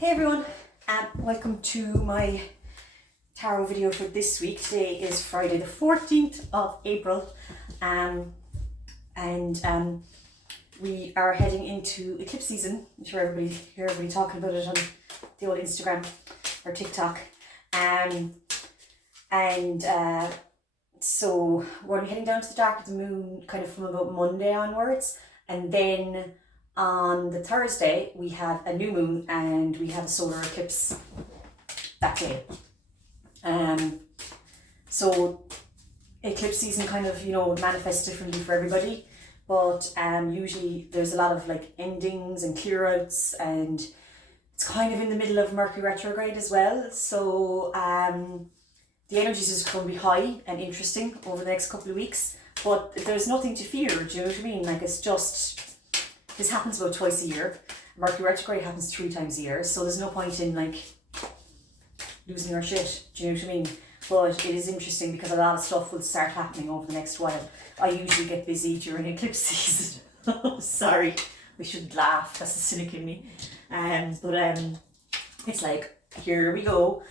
Hey everyone, welcome to my tarot video for this week. Today is Friday the 14th of April and we are heading into eclipse season. I'm sure everybody talking about it on the old Instagram or TikTok. So we're heading down to the dark of the moon kind of from about Monday onwards, and then on the Thursday we have a new moon and we have a solar eclipse that day. So eclipse season kind of, manifests differently for everybody, but usually there's a lot of like endings and clear outs, and it's kind of in the middle of Mercury retrograde as well. So the energies is going to be high and interesting over the next couple of weeks, but there's nothing to fear. Do you know what I mean? Like, it's just, this happens about twice a year. Mercury retrograde happens 3 times a year, so there's no point in like losing our shit. Do you know what I mean? But it is interesting because a lot of stuff will start happening over the next while. I usually get busy during eclipse season. Sorry, we shouldn't laugh. That's the cynic in me. It's like, here we go.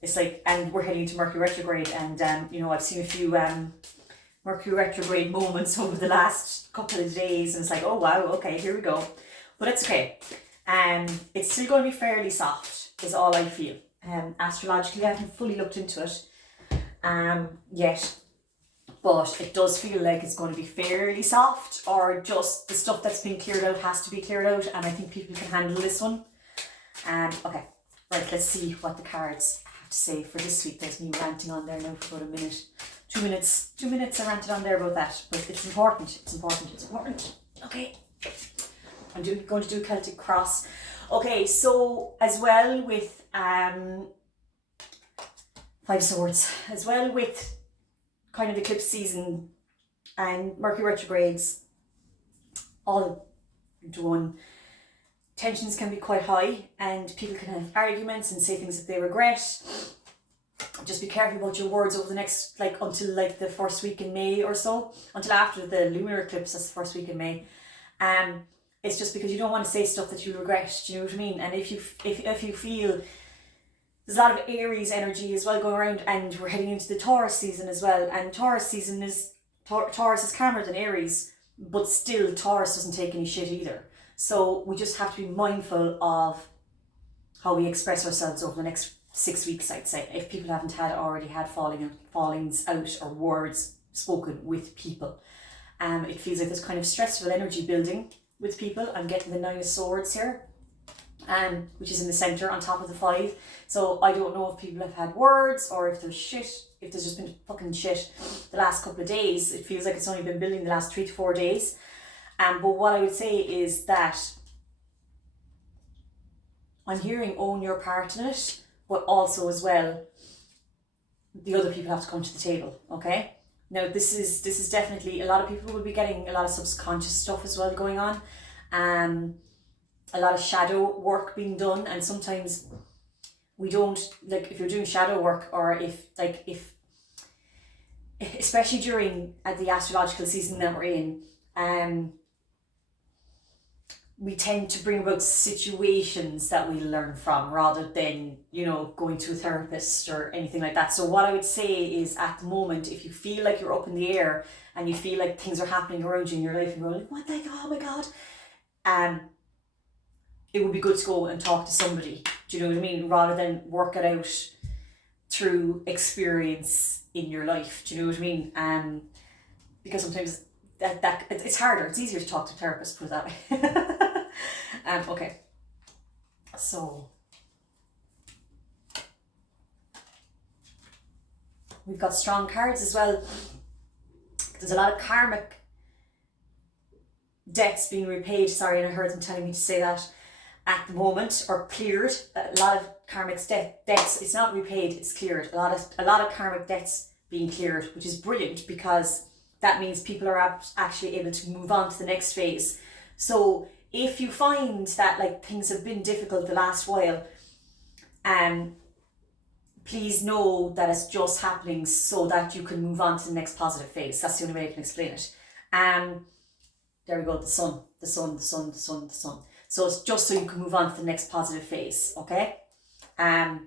It's like, and we're heading into Mercury retrograde, and I've seen a few Mercury retrograde moments over the last couple of days, and it's like, oh wow, okay, here we go. But it's okay. It's still going to be fairly soft, is all I feel. Astrologically, I haven't fully looked into it yet, but it does feel like it's going to be fairly soft, or just the stuff that's been cleared out has to be cleared out, and I think people can handle this one. Okay, right, let's see what the cards have to say for this week. There's me ranting on there now for about a minute. 2 minutes I ranted on there about that, but it's important. Okay, I'm going to do Celtic Cross. Okay, so as well with 5 Swords, as well with kind of eclipse season and Mercury retrogrades all into one, tensions can be quite high and people can have arguments and say things that they regret. Just be careful about your words over the next, until the first week in May or so, until after the lunar eclipse. That's the first week in May. It's just because you don't want to say stuff that you regret. Do you know what I mean? And if you feel there's a lot of Aries energy as well going around, and we're heading into the Taurus season as well. And Taurus season is Taurus is calmer than Aries, but still Taurus doesn't take any shit either. So we just have to be mindful of how we express ourselves over the next 6 weeks, I'd say, if people haven't already had fallings out or words spoken with people. It feels like there's kind of stressful energy building with people. I'm getting the 9 of Swords here, which is in the centre on top of the 5. So I don't know if people have had words or if there's just been fucking shit the last couple of days. It feels like it's only been building the last 3 to 4 days. But what I would say is that I'm hearing own your part in it, but also as well, the other people have to come to the table, okay? Now this is definitely, a lot of people will be getting a lot of subconscious stuff as well going on. A lot of shadow work being done, and sometimes we don't, if you're doing shadow work, or if especially during the astrological season that we're in, we tend to bring about situations that we learn from rather than, going to a therapist or anything like that. So what I would say is, at the moment, if you feel like you're up in the air and you feel like things are happening around you in your life and you're like, what the heck, oh my God, it would be good to go and talk to somebody, do you know what I mean? Rather than work it out through experience in your life, do you know what I mean? Because sometimes that it's harder, it's easier to talk to a therapist, put it that way. Okay, so we've got strong cards as well. There's a lot of karmic debts being repaid. Sorry, and I heard them telling me to say that at the moment, or cleared. A lot of karmic debts. It's not repaid; it's cleared. A lot of karmic debts being cleared, which is brilliant, because that means people are actually able to move on to the next phase. So if you find that things have been difficult the last while, please know that it's just happening so that you can move on to the next positive phase. That's the only way I can explain it. There we go, the sun. So it's just so you can move on to the next positive phase, okay? Right.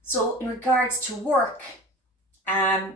So in regards to work, we're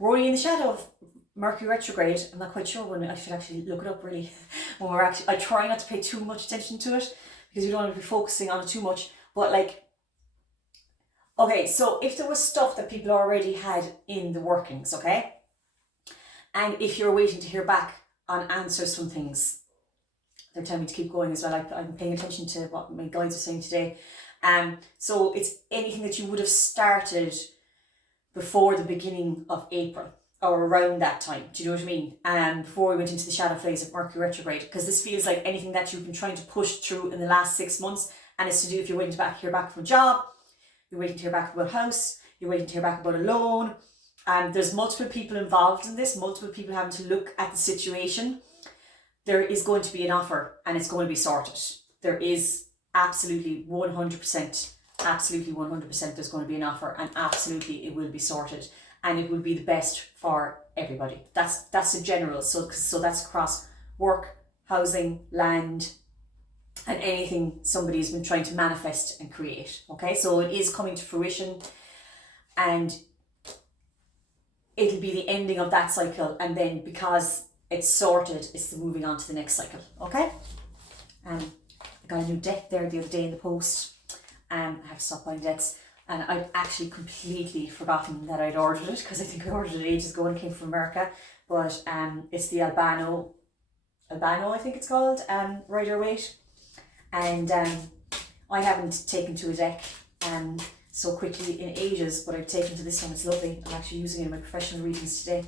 only in the shadow of Mercury retrograde. I'm not quite sure when. I should actually look it up really. When we're actually, I try not to pay too much attention to it because we don't want to be focusing on it too much. But like, okay, so if there was stuff that people already had in the workings, okay, and if you're waiting to hear back on answers from things, they're telling me to keep going as well. I'm paying attention to what my guides are saying today. So it's anything that you would have started before the beginning of April or around that time. Do you know what I mean? Before we went into the shadow phase of Mercury retrograde, because this feels like anything that you've been trying to push through in the last 6 months, and it's to do if you're waiting to hear back from a job, you're waiting to hear back about a house, you're waiting to hear back about a loan. There's multiple people involved in this, multiple people having to look at the situation. There is going to be an offer and it's going to be sorted. There is absolutely 100%, there's going to be an offer, and absolutely it will be sorted, and it will be the best for everybody. That's the general. So that's across work, housing, land, and anything somebody's been trying to manifest and create. Okay, so it is coming to fruition, and it'll be the ending of that cycle, and then because it's sorted, it's the moving on to the next cycle. Okay, I got a new deck there the other day in the post. I have to stop buying decks, and I'd actually completely forgotten that I'd ordered it, because I think I ordered it ages ago and it came from America. But it's the Albano I think it's called, Rider-Waite, and I haven't taken to a deck so quickly in ages, but I've taken to this one. It's lovely. I'm actually using it in my professional readings today.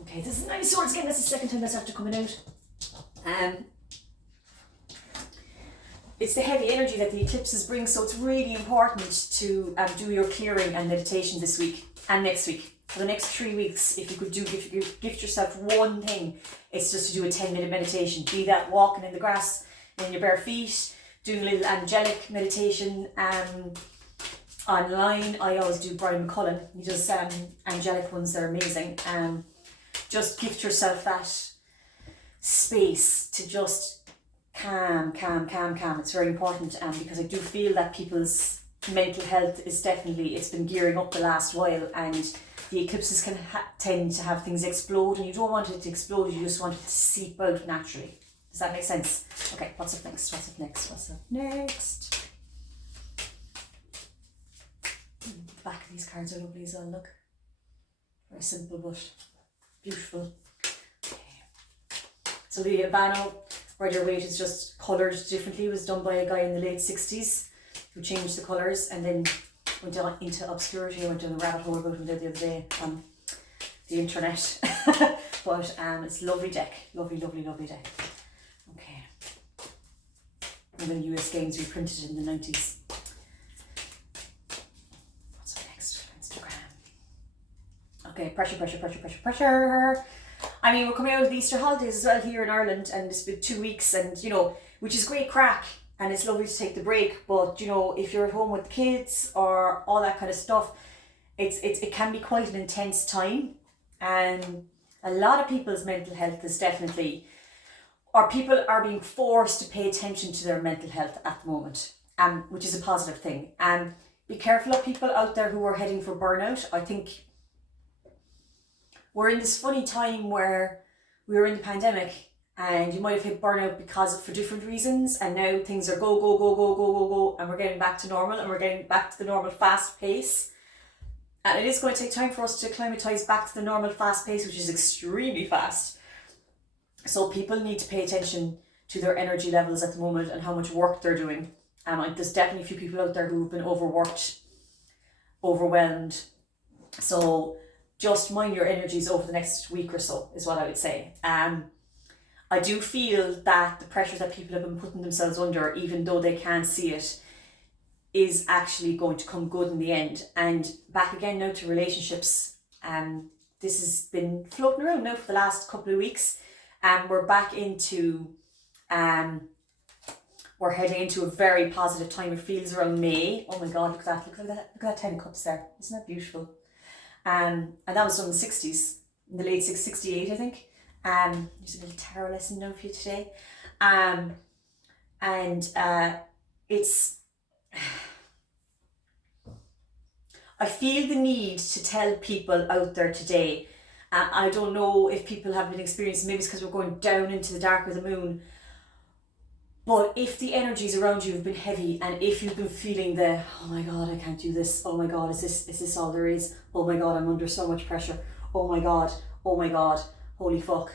Okay, this is nice swords again. That's the second time that's after coming out. It's the heavy energy that the eclipses bring, so it's really important to do your clearing and meditation this week and next week. For the next 3 weeks, if you could gift yourself one thing, it's just to do a 10-minute meditation. Be that walking in the grass in your bare feet, doing a little angelic meditation online. I always do Brian McCullen. He does angelic ones, they're amazing. Just gift yourself that space to just calm. It's very important, because I do feel that people's mental health is definitely, it's been gearing up the last while, and the eclipses can tend to have things explode, and you don't want it to explode, you just want it to seep out naturally. Does that make sense? Okay, what's up next? The back of these cards are lovely as well, look. Very simple but beautiful. Okay. So the Albano Rider-Waite is just coloured differently. It was done by a guy in the late 60s who changed the colours and then went on into obscurity. I went down the rabbit hole about him there the other day on the internet. But it's a lovely deck. Lovely deck. Okay. And then US Games reprinted in the 90s. What's up next? Instagram. Okay, pressure. I mean, we're coming out of the Easter holidays as well here in Ireland, and it's been 2 weeks, and which is great crack, and it's lovely to take the break. But if you're at home with kids or all that kind of stuff, it can be quite an intense time, and a lot of people's mental health is definitely, or people are being forced to pay attention to their mental health at the moment, which is a positive thing. Be careful of people out there who are heading for burnout. I think we're in this funny time where we were in the pandemic, and you might have hit burnout for different reasons, and now things are go, and we're getting back to normal, and we're getting back to the normal fast pace. And it is going to take time for us to acclimatise back to the normal fast pace, which is extremely fast. So people need to pay attention to their energy levels at the moment and how much work they're doing. There's definitely a few people out there who've been overworked, overwhelmed. So just mind your energies over the next week or so is what I would say. I do feel that the pressures that people have been putting themselves under, even though they can't see it, is actually going to come good in the end. And back again now to relationships. This has been floating around now for the last couple of weeks. We're back into We're heading into a very positive time. It feels around May. Oh my God, look at that, look at that, look at that 10 cups there. Isn't that beautiful? And that was done in the 60s, in the late 68, I think. There's a little tarot lesson now for you today. It's, I feel the need to tell people out there today, I don't know if people have been experiencing, maybe it's because we're going down into the dark of the moon, but if the energies around you have been heavy, and if you've been feeling the, oh my God, I can't do this, oh my God, is this all there is, oh my God, I'm under so much pressure, oh my God, holy fuck,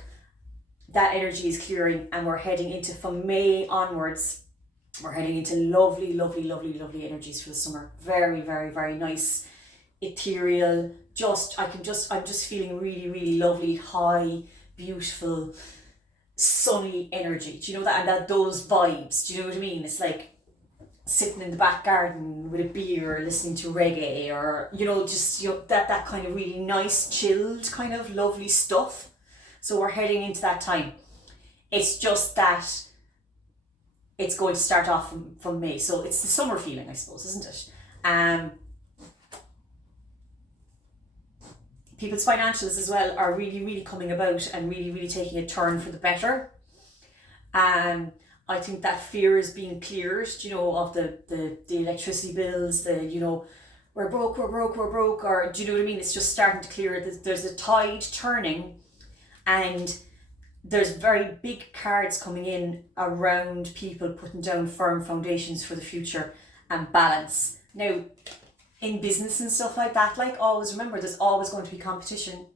that energy is clearing, and we're heading into, from May onwards, we're heading into lovely, lovely, lovely, lovely energies for the summer. Very, very, very nice, ethereal, I'm just feeling really, really lovely, high, beautiful, sunny energy. Do you know that? And that those vibes, do you know what I mean? It's like sitting in the back garden with a beer, listening to reggae, or, just, that kind of really nice, chilled, kind of lovely stuff. So we're heading into that time. It's just that it's going to start off from May. So it's the summer feeling, I suppose, isn't it? People's financials as well are really, really coming about and really, really taking a turn for the better. I think that fear is being cleared, of the electricity bills, we're broke, or do you know what I mean? It's just starting to clear. There's a tide turning, and there's very big cards coming in around people putting down firm foundations for the future and balance. Now, in business and stuff like that, like, always remember, there's always going to be competition.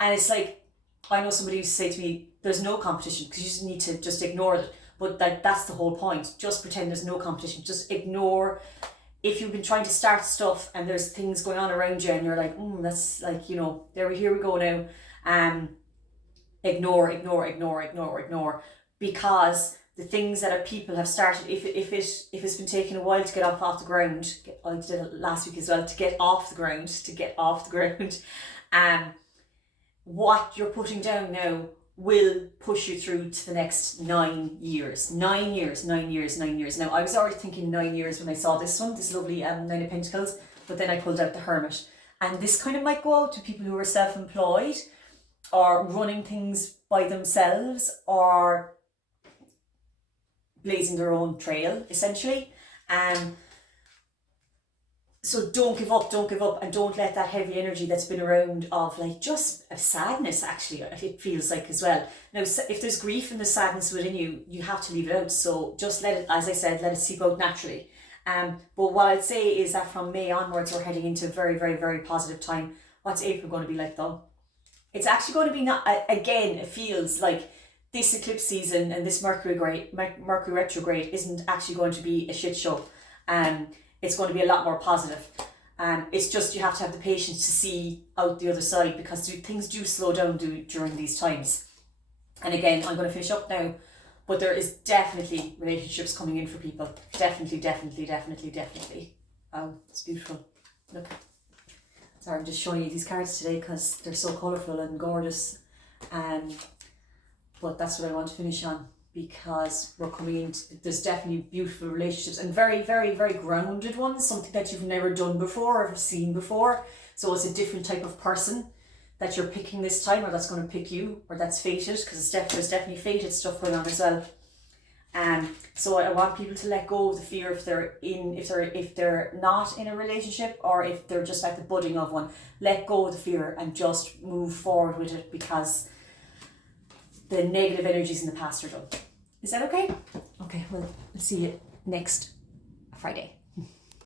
And it's like, I know somebody used to say to me, there's no competition, because you just need to just ignore it. But that's the whole point. Just pretend there's no competition. Just ignore. If you've been trying to start stuff and there's things going on around you and you're like, that's like, here we go now. Ignore. Because the things that people have started, if it's been taking a while to get off the ground, I did it last week as well, to get off the ground, what you're putting down now will push you through to the next 9 years. 9 years. Now, I was already thinking 9 years when I saw this one, this lovely Nine of Pentacles, but then I pulled out the Hermit. And this kind of might go out to people who are self-employed or running things by themselves or blazing their own trail, essentially. So don't give up, and don't let that heavy energy that's been around of like just a sadness, actually, it feels like as well. Now, if there's grief and there's sadness within you, you have to leave it out. So just let it, as I said, let it seep out naturally. But what I'd say is that from May onwards, we're heading into a very, very, very positive time. What's April going to be like though? It's actually going to be again, it feels like this eclipse season and this Mercury retrograde isn't actually going to be a shit show. It's going to be a lot more positive. It's just you have to have the patience to see out the other side, because things do slow down during these times. And again, I'm going to finish up now, but there is definitely relationships coming in for people. Definitely. Oh, it's beautiful. Look. Sorry, I'm just showing you these cards today because they're so colourful and gorgeous. But that's what I want to finish on, because we're coming into, there's definitely beautiful relationships and very, very, very grounded ones, something that you've never done before or ever seen before. So it's a different type of person that you're picking this time, or that's going to pick you, or that's fated, because there's definitely fated stuff going on as well. So I want people to let go of the fear if they're not in a relationship, or if they're just at the budding of one. Let go of the fear and just move forward with it, because the negative energies in the past are done. Is that okay? Okay, well, I'll see you next Friday.